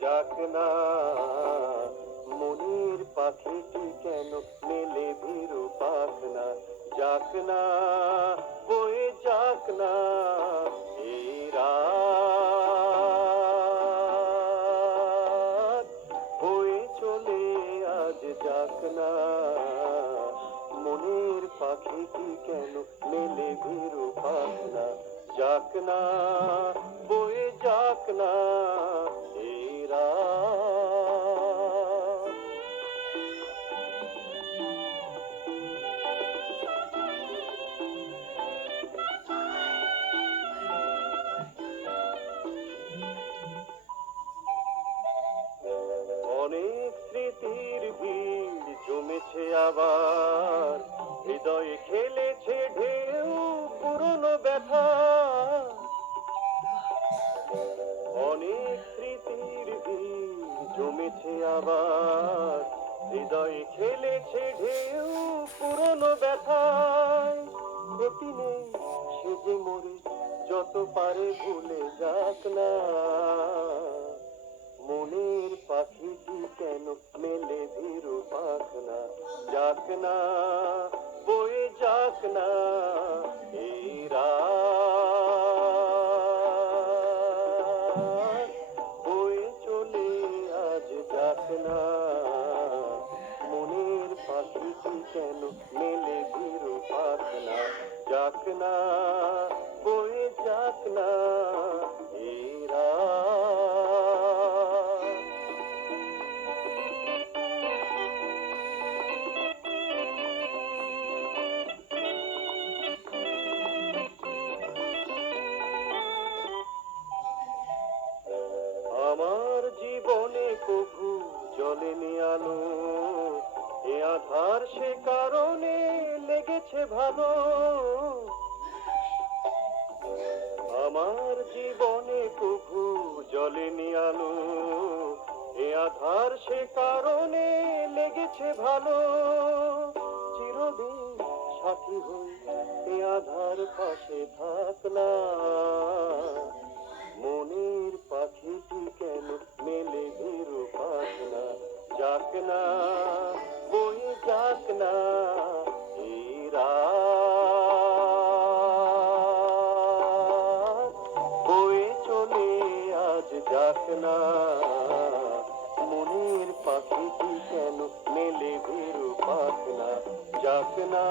যাক না। মনের পাখিটি কেন মেলে ভীরু পাক না যাক না। না মনের পাখিটি কেন মেলে ভীরু পাক যাক না বয়ে যাক না। আবার হৃদয়ে খেলেছে ঢেউ পুরনো ব্যথা। অনেক স্মৃতির ভিড় জমেছে আবার, হৃদয়ে খেলেছে ঢেউ পুরনো ব্যথায়। ক্ষতি নেই সে যে মরে, যত পারে ভুলে যাক না। মনের পাখিটি না বয়ে যাক না এই রাত বয়ে চলে আজ যাক না, মনের পাখিটি কেন মেলে ভিড় পাক না, যাক না। আমার জীবনে কভু জলেনি আলো এ আধার সে কারণে লেগেছে ভালো। আমার জীবনে কভু জলেনি আলো এ আধার সে কারণে লেগেছে ভালো। চিরদিন সাথী হই এ আধার পাশে থাকলা যাক না বয়ে যাক না বয়ে চলে আজ যাক না, মনের পাখিটি কেন মেলে ভীরু পাক না যাক না।